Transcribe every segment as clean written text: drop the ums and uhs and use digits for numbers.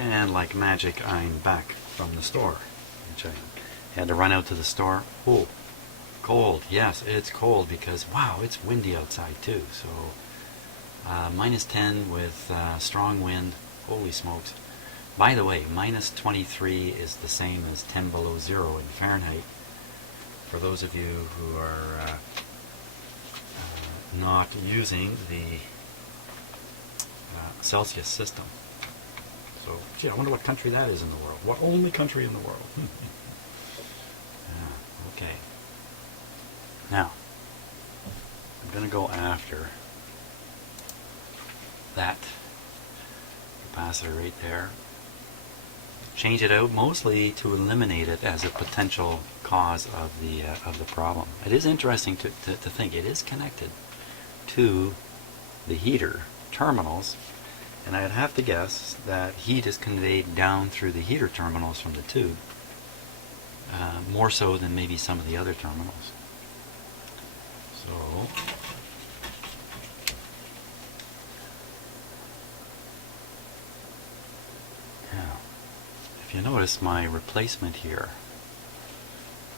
And like magic, I'm back from the store. Which I had to run out to the store. Oh, cold. Yes, it's cold because, wow, it's windy outside too. So, minus 10 with strong wind. Holy smokes. By the way, minus 23 is the same as 10 below zero in Fahrenheit. For those of you who are not using the Celsius system. So, gee, I wonder what country that is in the world. What only country in the world? Okay. Now, I'm going to go after that capacitor right there. Change it out mostly to eliminate it as a potential cause of the problem. It is interesting to think it is connected to the heater terminals, and I'd have to guess that heat is conveyed down through the heater terminals from the tube, more so than maybe some of the other terminals. So now, if you notice, my replacement here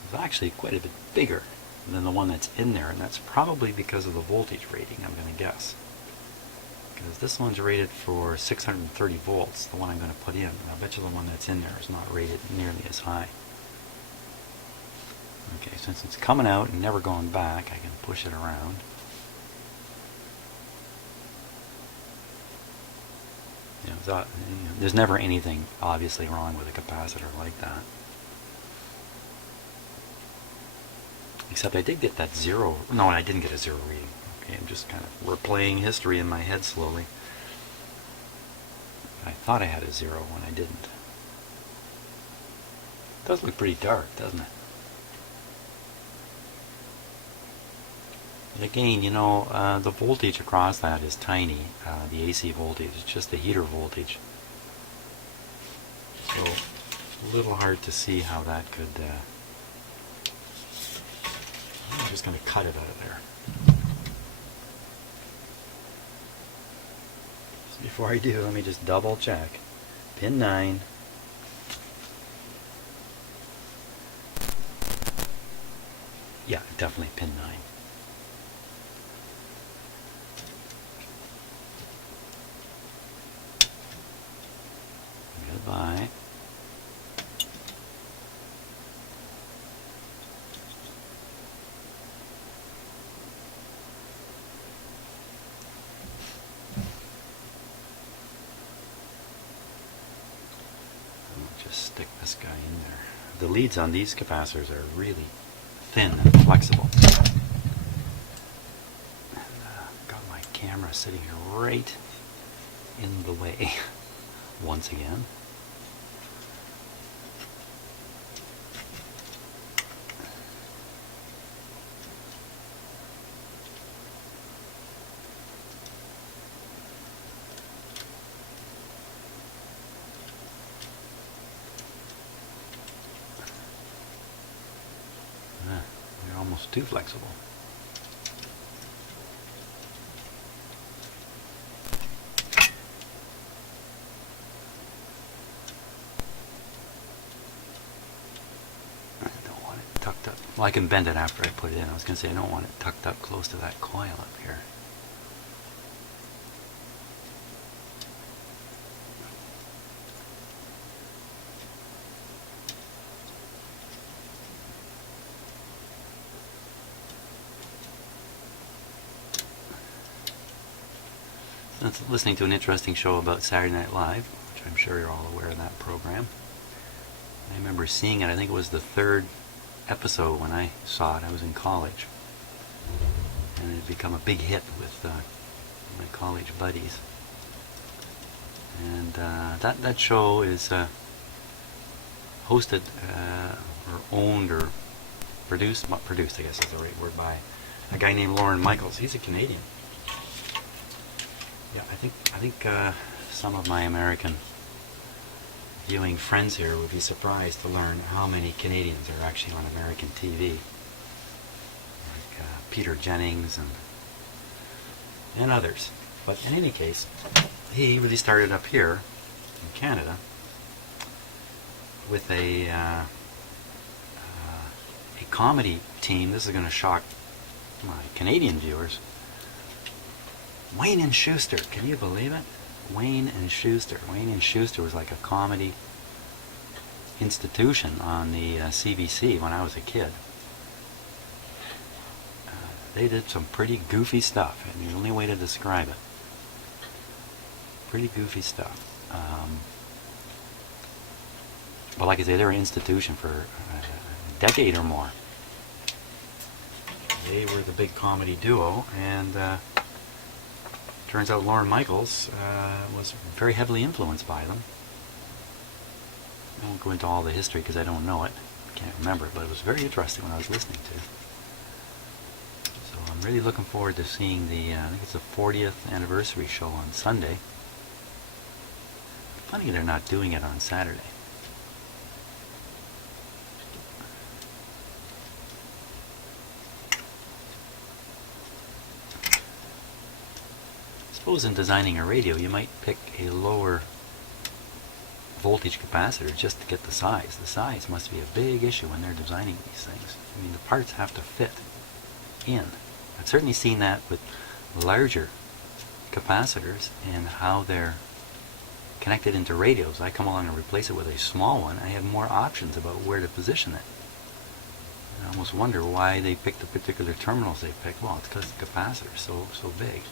is actually quite a bit bigger than the one that's in there, and that's probably because of the voltage rating, I'm going to guess. Because this one's rated for 630 volts, the one I'm going to put in. And I bet you the one that's in there is not rated nearly as high. Okay, since it's coming out and never going back, I can push it around. There's never anything obviously wrong with a capacitor like that. Except I did get that zero. No, I didn't get a zero reading. Okay, I'm just kind of replaying history in my head slowly. I thought I had a zero when I didn't. It does look pretty dark, doesn't it? But again, you know, the voltage across that is tiny. The AC voltage, it's just the heater voltage. So, a little hard to see how that could... I'm just going to cut it out of there. So before I do, let me just double check. Pin 9. Yeah, definitely pin 9. Goodbye. Stick this guy in there. The leads on these capacitors are really thin and flexible. And got my camera sitting here right in the way once again. They're almost too flexible. I don't want it tucked up. Well, I can bend it after I put it in. I was going to say I don't want it tucked up close to that coil up here. Listening to an interesting show about Saturday Night Live, which I'm sure you're all aware of that program. I remember seeing it, I think it was the third episode when I saw it. I was in college. And it had become a big hit with my college buddies. And that show is hosted or owned or produced I guess is the right word, by a guy named Lorne Michaels. He's a Canadian. Yeah, I think some of my American viewing friends here would be surprised to learn how many Canadians are actually on American TV. Like Peter Jennings and others. But in any case, he really started up here in Canada with a comedy team. This is going to shock my Canadian viewers. Wayne and Schuster, can you believe it? Wayne and Schuster. Wayne and Schuster was like a comedy institution on the CBC when I was a kid. They did some pretty goofy stuff, and the only way to describe it. Pretty goofy stuff. But like I say, they were an institution for a decade or more. They were the big comedy duo, and turns out Lorne Michaels was very heavily influenced by them. I won't go into all the history because I don't know it. I can't remember it, but it was very interesting when I was listening to it. So I'm really looking forward to seeing the, I think it's the 40th anniversary show on Sunday. Funny they're not doing it on Saturday. I suppose in designing a radio you might pick a lower voltage capacitor just to get the size. The size must be a big issue when they're designing these things. I mean, the parts have to fit in. I've certainly seen that with larger capacitors and how they're connected into radios. I come along and replace it with a small one. I have more options about where to position it. I almost wonder why they picked the particular terminals they picked. Well, it's because the capacitor is so big.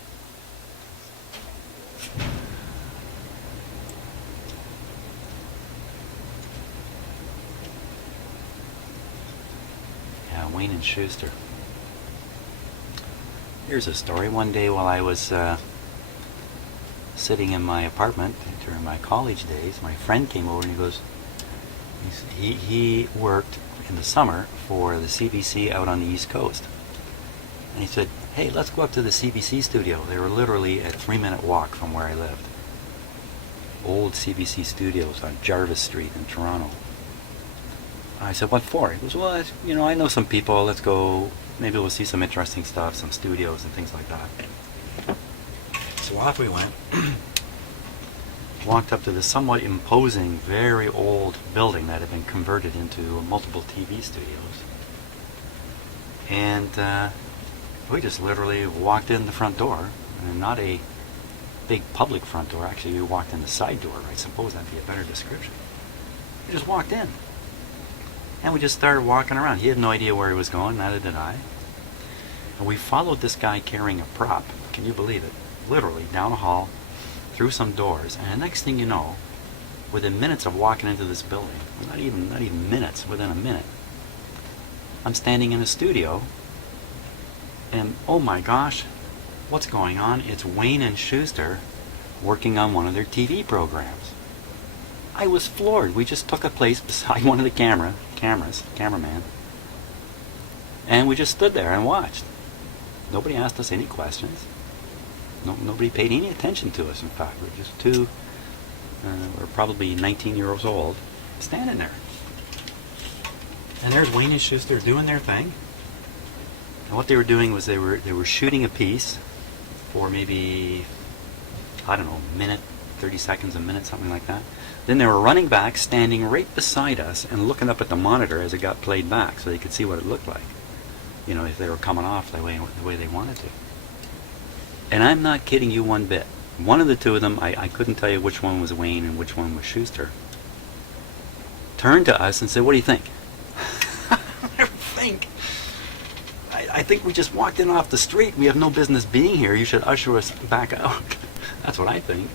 Yeah, Wayne and Schuster. Here's a story. One day while I was sitting in my apartment during my college days, my friend came over and he goes, he worked in the summer for the CBC out on the East Coast. And he said, hey, let's go up to the CBC studio. They were literally a 3-minute walk from where I lived. Old CBC studios on Jarvis Street in Toronto. I said, what for? He goes, well, you know, I know some people. Let's go. Maybe we'll see some interesting stuff, some studios and things like that. So off we went. Walked up to this somewhat imposing, very old building that had been converted into multiple TV studios. And we just literally walked in the front door, and not a big public front door. Actually, we walked in the side door. I suppose that'd be a better description. We just walked in. And we just started walking around. He had no idea where he was going, neither did I. And we followed this guy carrying a prop. Can you believe it? Literally, down a hall, through some doors, and the next thing you know, within minutes of walking into this building, not even minutes, within a minute, I'm standing in a studio, and oh my gosh, what's going on? It's Wayne and Schuster working on one of their TV programs. I was floored. We just took a place beside one of the cameraman, and we just stood there and watched. Nobody asked us any questions. Nobody paid any attention to us, in fact. We're just two, we're probably 19 years old, standing there. And there's Wayne and Schuster doing their thing. And what they were doing was they were shooting a piece for maybe, I don't know, a minute, 30 seconds, a minute, something like that. Then they were running back, standing right beside us, and looking up at the monitor as it got played back so they could see what it looked like. You know, if they were coming off the way they wanted to. And I'm not kidding you one bit. One of the two of them, I couldn't tell you which one was Wayne and which one was Schuster, turned to us and said, what do you think? I think we just walked in off the street. We have no business being here. You should usher us back out. That's what I think.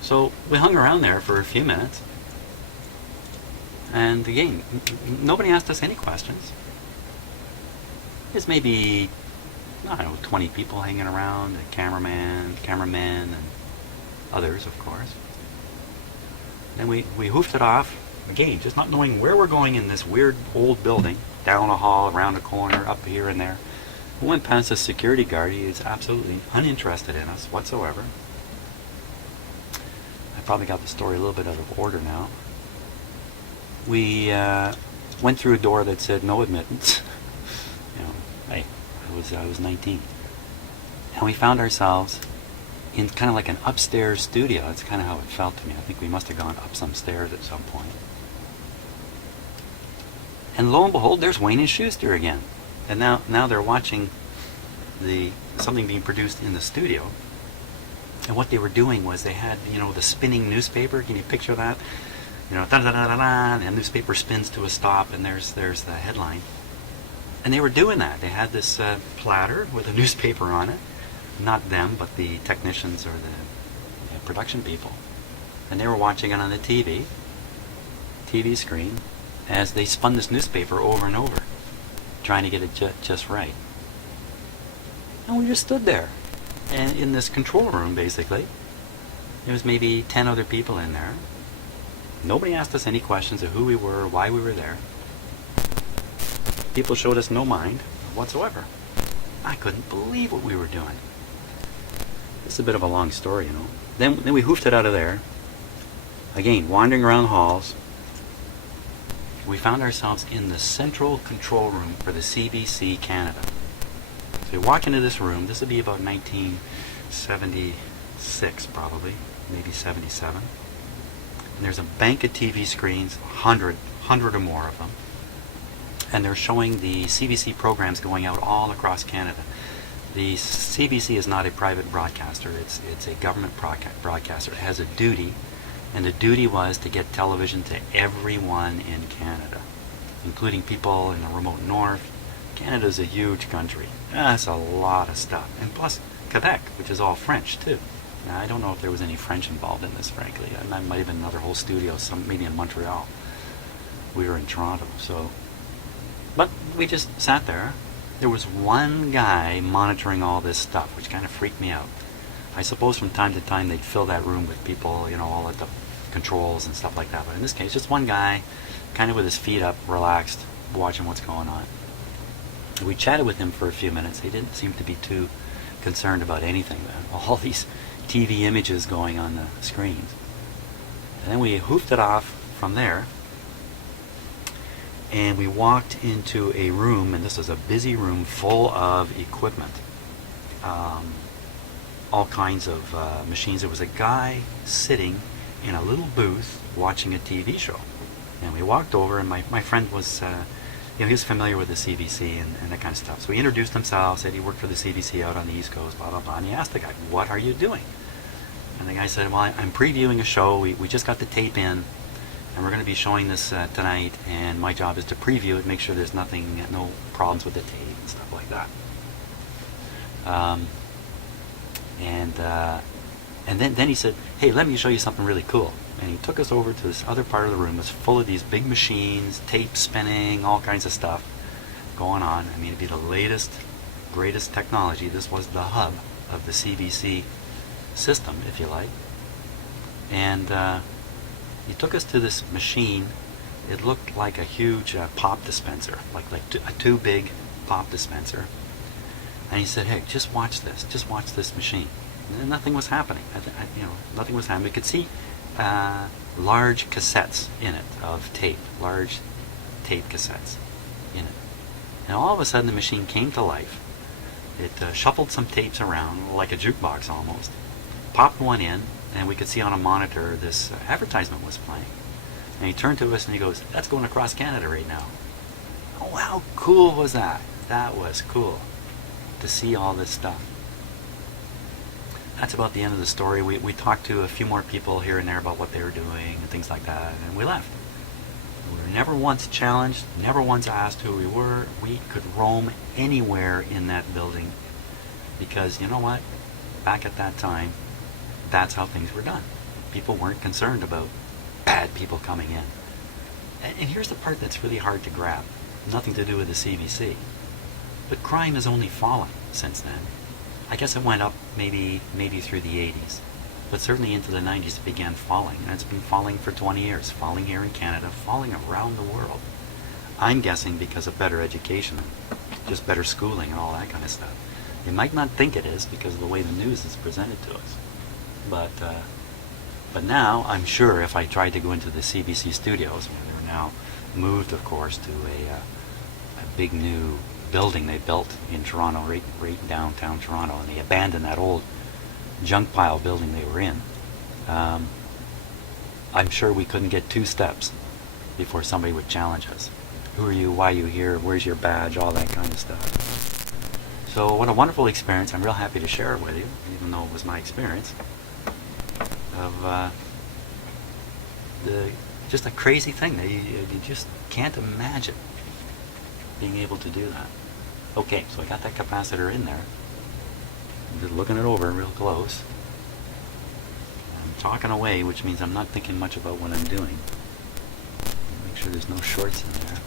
So we hung around there for a few minutes. And again, nobody asked us any questions. There's maybe, I don't know, 20 people hanging around, a cameramen, and others, of course. Then we hoofed it off, again, just not knowing where we're going in this weird old building, down a hall, around a corner, up here and there. We went past a security guard. He is absolutely uninterested in us whatsoever. I probably got the story a little bit out of order now. We went through a door that said no admittance. You know, hey, I was 19, and we found ourselves in kind of like an upstairs studio. That's kind of how it felt to me. I think we must have gone up some stairs at some point. And lo and behold, there's Wayne and Schuster again. And now they're watching something being produced in the studio. And what they were doing was they had, the spinning newspaper. Can you picture that? Da da da da da, and the newspaper spins to a stop, and there's the headline. And they were doing that. They had this platter with a newspaper on it. Not them, but the technicians or the production people. And they were watching it on the TV screen, as they spun this newspaper over and over, trying to get it just right. And we just stood there, and in this control room, basically, there was maybe 10 other people in there. Nobody asked us any questions of who we were, why we were there. People showed us no mind whatsoever. I couldn't believe what we were doing. It's a bit of a long story, Then we hoofed it out of there. Again, wandering around halls. We found ourselves in the central control room for the CBC Canada. So we walk into this room. This would be about 1976, probably, maybe 77. And there's a bank of TV screens, 100 or more of them. And they're showing the CBC programs going out all across Canada. The CBC is not a private broadcaster. It's a government broadcaster. It has a duty, and the duty was to get television to everyone in Canada, including people in the remote north. Canada's a huge country. That's a lot of stuff. And plus Quebec, which is all French too. Now, I don't know if there was any French involved in this, frankly. That might have been another whole studio, maybe in Montreal. We were in Toronto, so. But we just sat there. There was one guy monitoring all this stuff, which kind of freaked me out. I suppose from time to time they'd fill that room with people, all at the controls and stuff like that. But in this case, just one guy, kind of with his feet up, relaxed, watching what's going on. We chatted with him for a few minutes. He didn't seem to be too concerned about anything. All these TV images going on the screens. And then we hoofed it off from there. And we walked into a room, and this was a busy room full of equipment. All kinds of machines. There was a guy sitting in a little booth watching a TV show. And we walked over, and my friend was, he was familiar with the CBC and that kind of stuff. So he introduced himself, said he worked for the CBC out on the East Coast, blah, blah, blah. And he asked the guy, "What are you doing?" And the guy said, "Well, I'm previewing a show. We just got the tape in. And we're going to be showing this tonight, and my job is to preview it, make sure there's no problems with the tape and stuff like that." And then he said, "Hey, let me show you something really cool." And he took us over to this other part of the room. It's full of these big machines, tape spinning, all kinds of stuff going on. I mean, it'd be the latest, greatest technology. This was the hub of the CBC system, if you like. And he took us to this machine. It looked like a huge pop dispenser, like a too big pop dispenser. And he said, "Hey, just watch this machine." And nothing was happening. Nothing was happening. We could see large cassettes in it of tape, large tape cassettes in it. And all of a sudden, the machine came to life. It shuffled some tapes around, like a jukebox almost, popped one in, and we could see on a monitor this advertisement was playing. And he turned to us and he goes, "That's going across Canada right now." Oh, how cool was that? That was cool to see all this stuff. That's about the end of the story. We talked to a few more people here and there about what they were doing and things like that, and we left. We were never once challenged, never once asked who we were. We could roam anywhere in that building because, you know what? Back at that time, that's how things were done. People weren't concerned about bad people coming in. And here's the part that's really hard to grab. Nothing to do with the CBC. But crime has only fallen since then. I guess it went up maybe through the 80s. But certainly into the 90s it began falling. And it's been falling for 20 years. Falling here in Canada, falling around the world. I'm guessing because of better education, just better schooling and all that kind of stuff. You might not think it is because of the way the news is presented to us. But now, I'm sure if I tried to go into the CBC studios, they're now moved, of course, to a big new building they built in Toronto, right downtown Toronto, and they abandoned that old junk pile building they were in, I'm sure we couldn't get 2 steps before somebody would challenge us. Who are you? Why are you here? Where's your badge? All that kind of stuff. So what a wonderful experience. I'm real happy to share it with you, even though it was my experience of just a crazy thing that you just can't imagine being able to do that. Okay, so I got that capacitor in there. I'm just looking it over real close. I'm talking away, which means I'm not thinking much about what I'm doing. Make sure there's no shorts in there.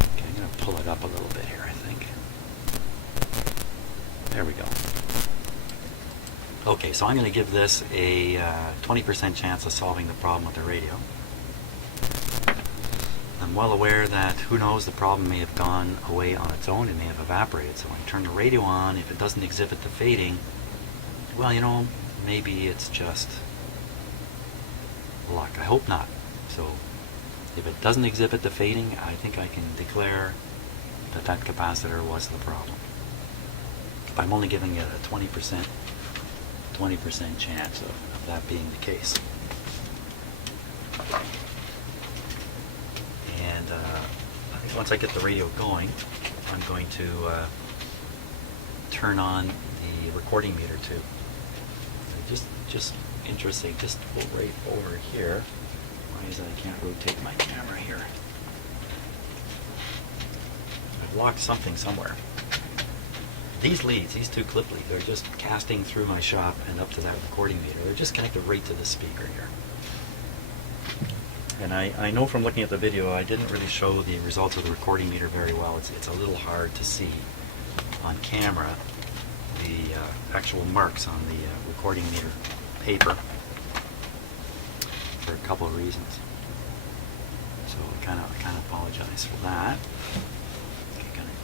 Okay, I'm going to pull it up a little bit here, I think. There we go. Okay, so I'm going to give this a 20% chance of solving the problem with the radio. I'm well aware that, who knows, the problem may have gone away on its own, it may have evaporated. So when I turn the radio on, if it doesn't exhibit the fading, well, you know, maybe it's just luck. I hope not. So if it doesn't exhibit the fading, I think I can declare that that capacitor was the problem. I'm only giving it a 20% chance of that being the case. And I think once I get the radio going, I'm going to turn on the recording meter too. Just interesting, just right over here. Why is it I can't rotate my camera here? I've locked something somewhere. These leads, these 2 clip leads, they're just casting through my shop and up to that recording meter. They're just connected right to the speaker here. And I know from looking at the video, I didn't really show the results of the recording meter very well. It's a little hard to see on camera the actual marks on the recording meter paper for a couple of reasons. So I kind of apologize for that. Okay, gonna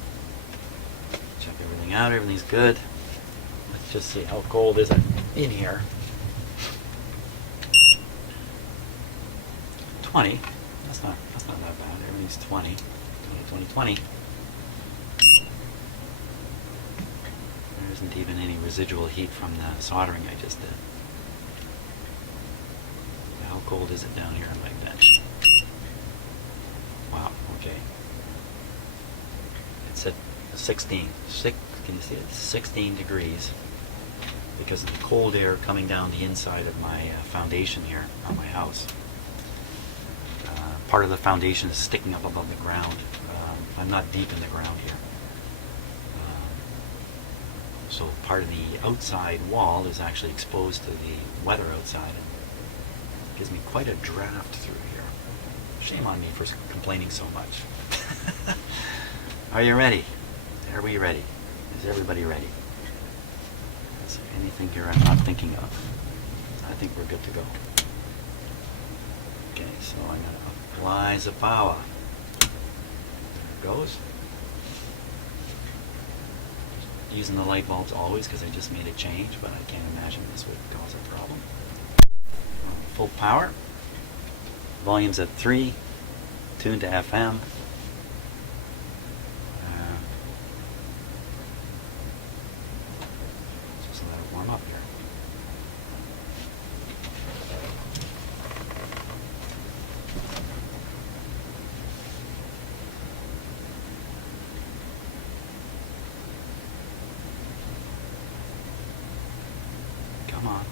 check everything out. Everything's good. Let's just see how cold is it in here. 20. That's not that bad. Everything's 20. 20. There isn't even any residual heat from the soldering I just did. How cold is it down here on my bench? Wow, okay. It's at 16. Can you see it? 16 degrees because of the cold air coming down the inside of my foundation here on my house. Part of the foundation is sticking up above the ground. I'm not deep in the ground here. So part of the outside wall is actually exposed to the weather outside. It gives me quite a draft through here. Shame on me for complaining so much. Are you ready? Are we ready? Is everybody ready? Is there anything here I'm not thinking of? I think we're good to go. Okay, so I'm going to apply the power. There it goes. Using the light bulbs always because I just made a change, but I can't imagine this would cause a problem. Full power. Volume's at 3. Tuned to FM. Just let it warm up here. Come on.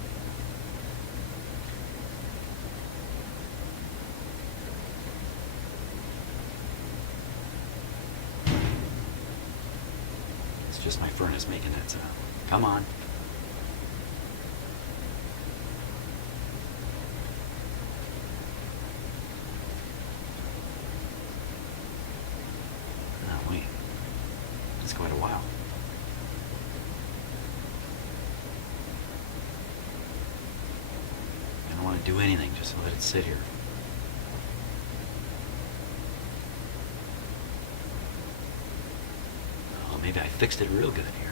It's just my furnace making that sound. Come on. Oh, wait. It's quite a while. I don't want to do anything, just let it sit here. Oh, maybe I fixed it real good here.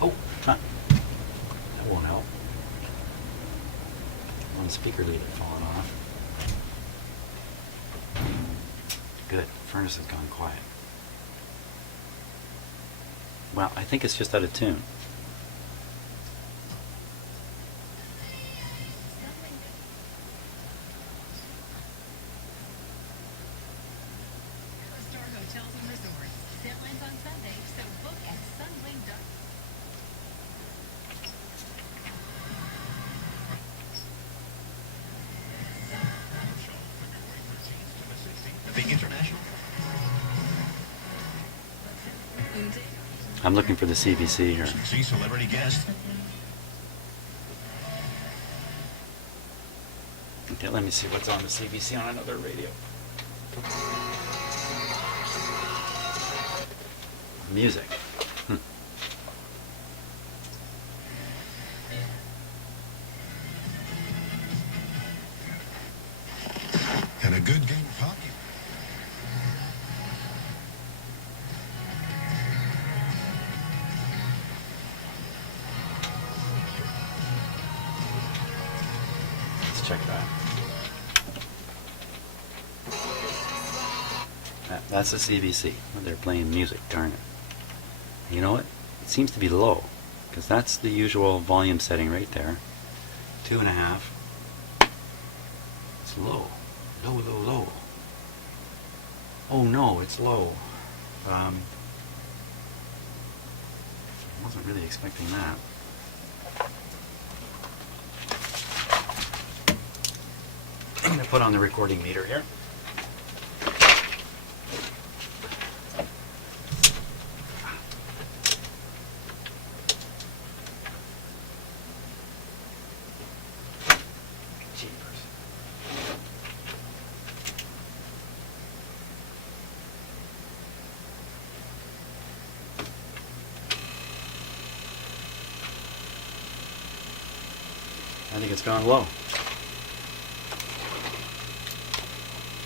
Oh, huh. That won't help. 1 speaker lead had fallen off. Good. Furnace has gone quiet. Well, I think it's just out of tune. I'm looking for the CBC here. Celebrity guest. Okay, let me see what's on the CBC on another radio. Music. And a good game of hockey. Let's check that. That's the CBC. They're playing music, darn it. You know what? It seems to be low, because that's the usual volume setting right there. 2.5. It's low. Low, low, low. Oh no, it's low. I wasn't really expecting that. I'm going to put on the recording meter here. I think it's gone low.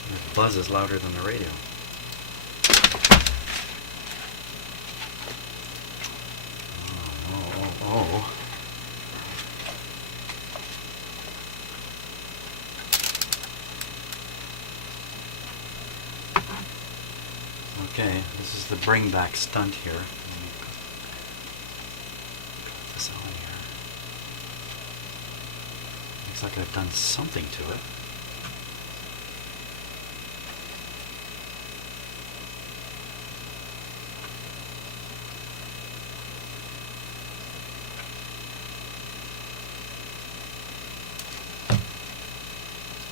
The buzz is louder than the radio. Oh. Okay, this is the bring back stunt here. Let me put this on here. Looks like I've done something to it.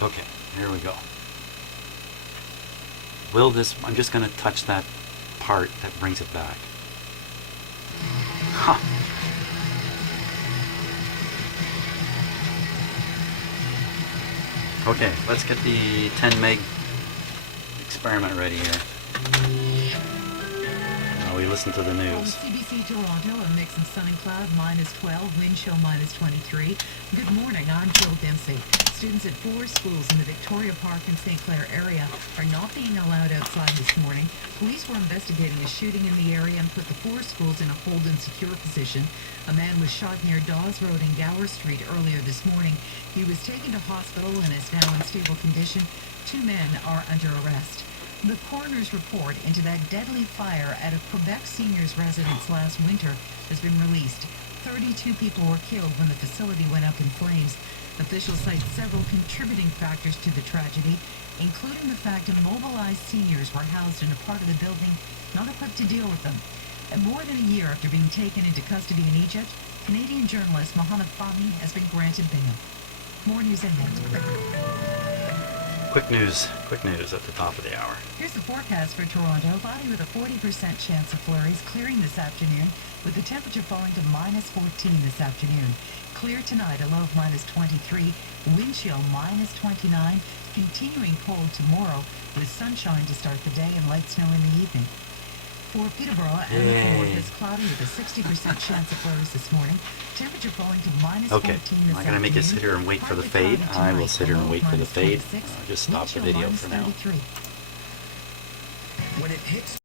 Okay, here we go. Will this, I'm just going to touch that part that brings it back. Huh. Okay, let's get the 10 meg experiment ready here. Now we listen to the news. On CBC Toronto, a mix of sun and cloud, -12, wind chill -23. Good morning, I'm Jill Dempsey. Students at 4 schools in the Victoria Park and St. Clair area are not being allowed outside this morning. Police were investigating a shooting in the area and put the 4 schools in a hold and secure position. A man was shot near Dawes Road and Gower Street earlier this morning. He was taken to hospital and is now in stable condition. 2 men are under arrest. The coroner's report into that deadly fire at a Quebec seniors residence last winter has been released. 32 people were killed when the facility went up in flames. Officials cite several contributing factors to the tragedy, including the fact immobilized seniors were housed in a part of the building not equipped to deal with them. And more than a year after being taken into custody in Egypt, Canadian journalist Mohamed Fahmy has been granted bail. More news ahead. Quick news at the top of the hour. Here's the forecast for Toronto. Cloudy with a 40% chance of flurries, clearing this afternoon, with the temperature falling to -14 this afternoon. Clear tonight, a low of -23, wind chill -29, continuing cold tomorrow with sunshine to start the day and light snow in the evening. For Peterborough and the Fort, it's cloudy with a 60% chance of flurries this morning. Temperature falling to -14 this afternoon. I'm not going to make you sit here and wait for the fade. I will sit here and wait for the fade. I'll just stop the video for now. When it hits